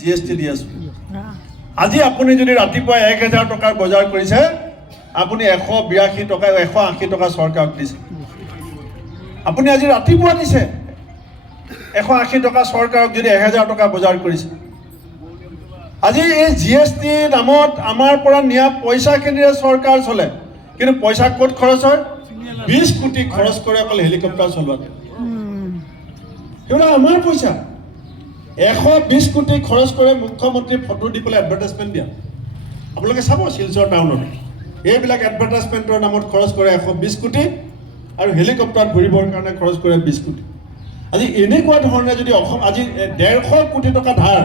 GST দি আছোঁ আজি আপুনি যদি ৰাতিপুৱা 1000 টকাৰ বজাৰ কৰিছে আপুনি 182 টকা 180 টকা চৰকাৰক দিছে আপুনি আজি ৰাতিপুৱা দিছে 180 টকা চৰকাৰক যদি 1000 টকা বজাৰ কৰিছে আজি এই GST নামত আমাৰ পৰা নিয়া পইচাখিনিৰে চৰকাৰ চলে কিন্তু পইচা ক'ত খৰচ হয় 20 কোটি খৰচ কৰে অকল হেলিকপ্টাৰ চলোৱাত সেইবিলাক আমাৰ পইচা 120 কোটি খৰচ কৰে মুখ্যমন্ত্ৰী ফটো দি পেলাই এডভাৰটাইজমেণ্ট দিয়া আপোনালোকে চাব শিলচৰ টাউনত এইবিলাক এডভাৰটাইজমেণ্টৰ নামত খৰচ কৰে 120 কোটি আৰু হেলিকপ্টাৰ ঘূৰিবৰ কাৰণে খৰচ কৰে 20 কোটি আজি এনেকুৱা ধৰণে যদি অসম আজি 150 কোটি টকা ধাৰ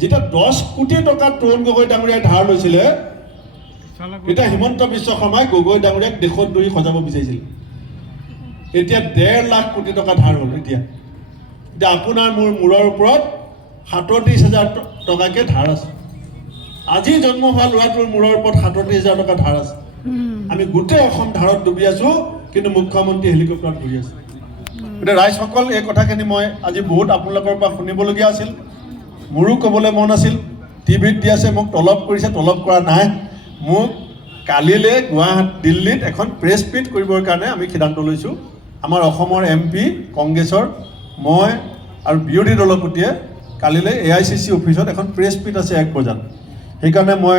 যেটা 10 কোটি টকা তৰুণ গগৈ ডাঙৰীয়াই ধাৰ লৈছিলে এটা হিমন্ত বিশ্ব শৰ্মাই গগৈ ডাঙৰীয়াক দেশত দৰি সজাব বিচাৰিছিল এতিয়া 1.5 লাখ কোটি টকা ধাৰ হ'ল এতিয়া আপোনাৰ মূৰৰ ওপৰত 37,000 টকাকে ধাৰ আছে আজি জন্ম হোৱা ল'ৰাটোৰ মূৰৰ ওপৰত 37,000 টকা ধাৰ আছে আমি গোটেই অসম ধাৰত ডুবি আছো কিন্তু মুখ্যমন্ত্ৰী হেলিকপ্টাৰত ঘূৰি আছে এতিয়া ৰাইজসকল এই কথাখিনি মই আজি বহুত আপোনালোকৰ পৰা শুনিবলগীয়া আছিল মোৰো ক'বলৈ মন আছিল টিভিত দি আছে মোক তলব কৰিছে তলব কৰা নাই মোক কালিলৈ গুৱাহাটী দিল্লীত এখন প্ৰেছ মিট কৰিবৰ কাৰণে আমি সিদ্ধান্ত লৈছোঁ আমাৰ অসমৰ MP কংগ্ৰেছৰ মই আৰু বিৰোধী দলপতিয়ে কালিলৈ AICC অফিচত এখন প্ৰেছ মিট আছে 1 বজাত সেইকাৰণে মই